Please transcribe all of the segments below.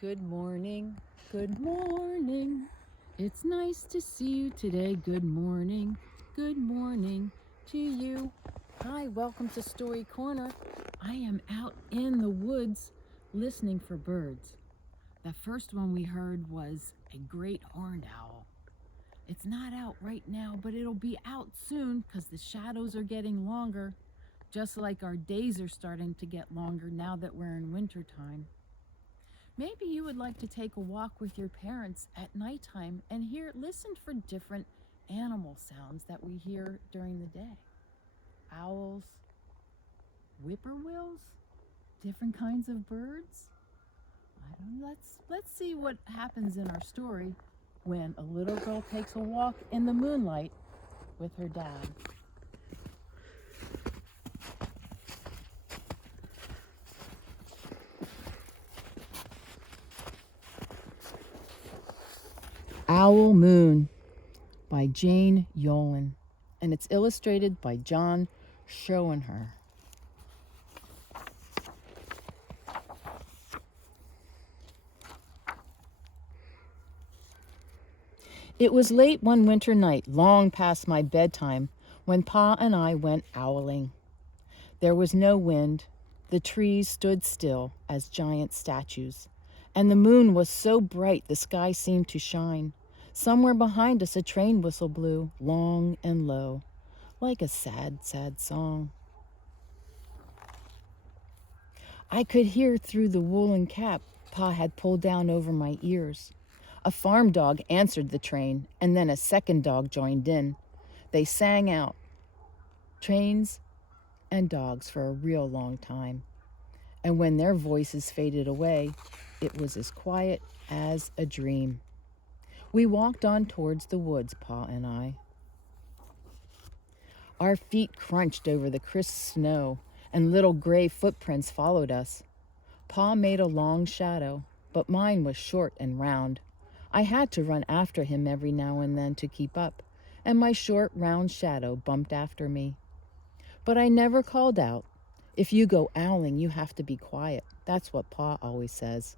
Good morning, good morning. It's nice to see you today. Good morning to you. Hi, welcome to Story Corner. I am out in the woods listening for birds. The first one we heard was a great horned owl. It's not out right now, but it'll be out soon because the shadows are getting longer, just like our days are starting to get longer now that we're in wintertime. Maybe you would like to take a walk with your parents at nighttime and listen for different animal sounds that we hear during the day. Owls, whippoorwills, different kinds of birds. Let's see what happens in our story when a little girl takes a walk in the moonlight with her dad. Owl Moon by Jane Yolen, and it's illustrated by John Schoenherr. It was late one winter night, long past my bedtime, when Pa and I went owling. There was no wind. The trees stood still as giant statues, and the moon was so bright the sky seemed to shine. Somewhere behind us a train whistle blew, long and low, like a sad, sad song. I could hear through the woolen cap Pa had pulled down over my ears. A farm dog answered the train, and then a second dog joined in. They sang out, trains and dogs, for a real long time. And when their voices faded away, it was as quiet as a dream. We walked on towards the woods, Pa and I. Our feet crunched over the crisp snow, and little gray footprints followed us. Pa made a long shadow, but mine was short and round. I had to run after him every now and then to keep up, and my short, round shadow bumped after me. But I never called out. If you go owling, you have to be quiet. That's what Pa always says.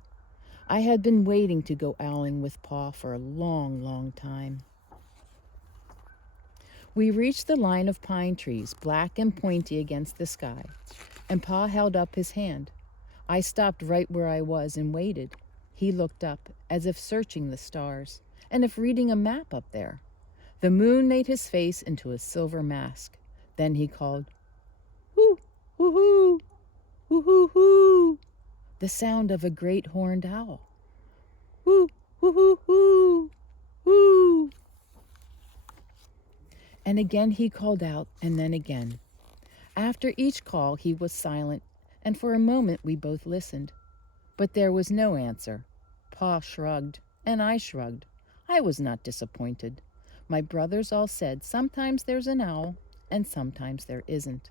I had been waiting to go owling with Pa for a long, long time. We reached the line of pine trees, black and pointy against the sky, and Pa held up his hand. I stopped right where I was and waited. He looked up, as if searching the stars, and if reading a map up there. The moon made his face into a silver mask. Then he called, hoo-hoo-hooo, hoo-hoo-hooo, the sound of a great horned owl. Hoo-hoo-hooo, hoo. And again he called out, and then again. After each call he was silent, and for a moment we both listened. But there was no answer. Pa shrugged, and I shrugged. I was not disappointed. My brothers all said, sometimes there's an owl, and sometimes there isn't.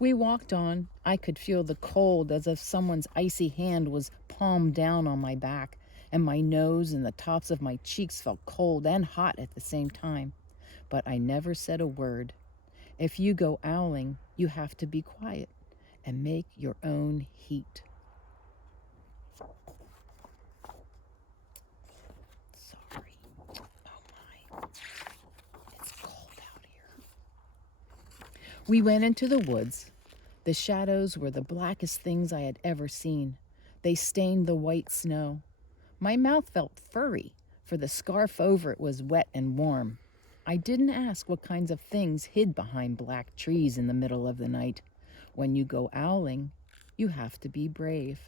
We walked on. I could feel the cold as if someone's icy hand was palmed down on my back, and my nose and the tops of my cheeks felt cold and hot at the same time. But I never said a word. If you go owling, you have to be quiet and make your own heat. Sorry. Oh my. It's cold out here. We went into the woods. The shadows were the blackest things I had ever seen. They stained the white snow. My mouth felt furry, for the scarf over it was wet and warm. I didn't ask what kinds of things hid behind black trees in the middle of the night. When you go owling, you have to be brave.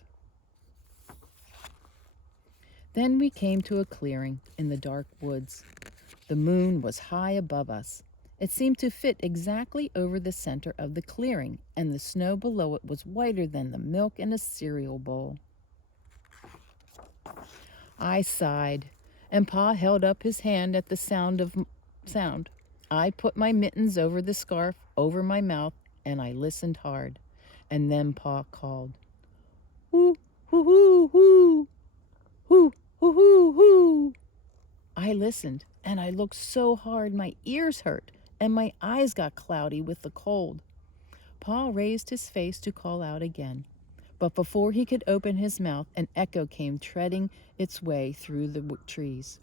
Then we came to a clearing in the dark woods. The moon was high above us. It seemed to fit exactly over the center of the clearing, and the snow below it was whiter than the milk in a cereal bowl. I sighed, and Pa held up his hand at the sound. I put my mittens over the scarf, over my mouth, and I listened hard. And then Pa called, hoo-hoo-hooo, hoo-hoo-hooo. I listened, and I looked so hard my ears hurt, and my eyes got cloudy with the cold. Pa raised his face to call out again. But before he could open his mouth, an echo came treading its way through the trees.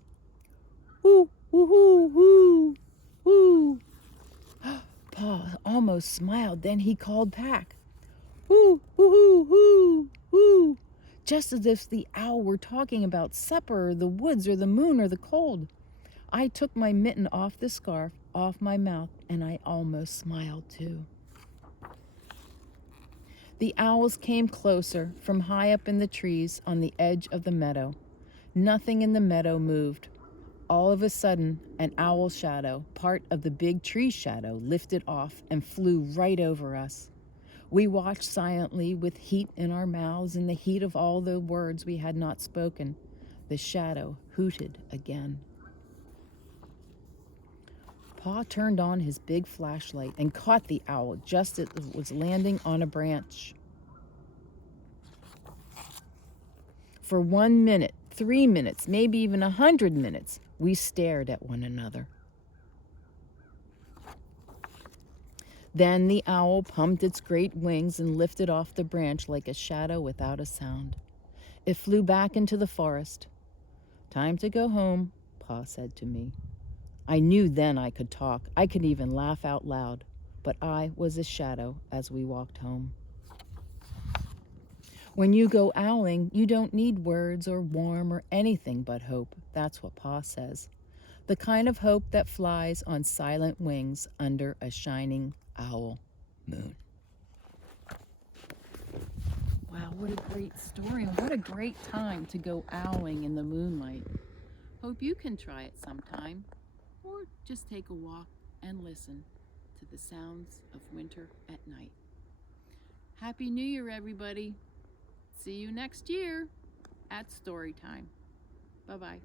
Woo, woo, woo, woo, woo. Pa almost smiled, then he called back. Woo, woo, woo, woo, woo. Just as if the owl were talking about supper or the woods or the moon or the cold. I took my mitten off the scarf, off my mouth, and I almost smiled too. The owls came closer from high up in the trees on the edge of the meadow. Nothing in the meadow moved. All of a sudden, an owl shadow, part of the big tree shadow, lifted off and flew right over us. We watched silently with heat in our mouths and the heat of all the words we had not spoken. The shadow hooted again. Pa turned on his big flashlight and caught the owl just as it was landing on a branch. For 1 minute, 3 minutes, maybe even 100 minutes, we stared at one another. Then the owl pumped its great wings and lifted off the branch like a shadow without a sound. It flew back into the forest. "Time to go home," Pa said to me. I knew then I could talk. I could even laugh out loud. But I was a shadow as we walked home. When you go owling, you don't need words or warm or anything but hope. That's what Pa says. The kind of hope that flies on silent wings under a shining owl moon. Wow, what a great story. And what a great time to go owling in the moonlight. Hope you can try it sometime. Or just take a walk and listen to the sounds of winter at night. Happy New Year, everybody. See you next year at Storytime. Bye-bye.